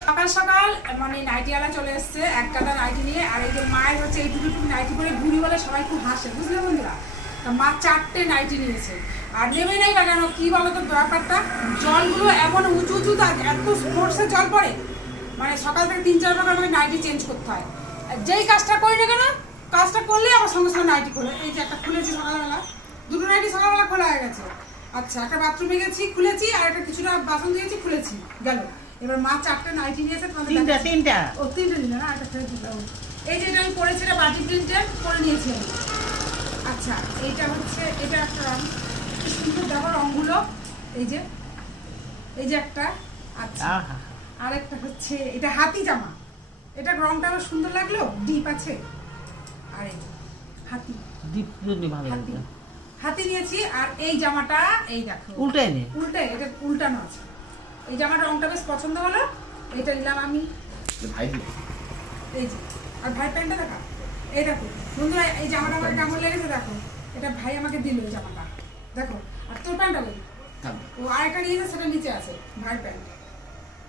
সকাল সকাল মানে নাইটিওয়ালা চলে এসছে এক কাটা নাইটি নিয়ে। আর এই যে মায়ের হচ্ছে এই দুটো নাইটি পরে ঘুরি বলে সবাই খুব হাসে, বুঝলে বন্ধুরা। তা মা 4টে নাইটি নিয়েছে আর নেমে নেই বা কেন কি বলতো ব্যাপারটা, জলগুলো এমন উঁচু উঁচু এত স্পোর্টসের জল পড়ে, মানে সকাল থেকে 3-4 বার আমাকে নাইটি চেঞ্জ করতে হয়। যেই কাজটা করি না কেন, কাজটা করলে আবার সঙ্গে সঙ্গে নাইটি খোলে। এই যে একটা খুলেছি সকালবেলা, দুটো নাইটি সকালবেলা খোলা হয়ে গেছে। আচ্ছা, একটা বাথরুমে গেছি খুলেছি, আর একটা কিছুটা বাসন দিয়েছি খুলেছি, গেল। এবার মা 4টে নাইটি নিয়েছে, তিনটা ও 3টে নিল না, একটা ফেরত দিল। এই যে এটা আমি পরেছি, এটা বাটি প্রিন্টের করে নিয়েছি আমি। আচ্ছা, এইটা হচ্ছে এটা একটা রং, কি সুন্দর দেখো রংগুলো। এই যে একটা। আচ্ছা, আর একটা হচ্ছে এটা হাতি জামা, এটা রংটা আরো সুন্দর লাগলো, ডিপ আছে। আর এই হাতি ডিপ ভালো হাতি লাগবে। হাতি নিয়েছি। আর এই জামাটা এই দেখো উল্টাই নে, উল্টাই, এটা উল্টানো আছে। এই জামার রংটা বেশ পছন্দ হলো, এটা নিলাম আমি। এই যে, আর ভাই প্যান্টটা দেখা, এই দেখো বন্ধুরা, এই জামাটা আমার কেমন লেগেছে দেখো। এটা ভাই আমাকে দিল এই জামাটা, দেখো। আর তোর প্যান্টটা বলি, ও আরেকটা নিয়েছে, সেটা নিচে আছে ভাই প্যান্ট।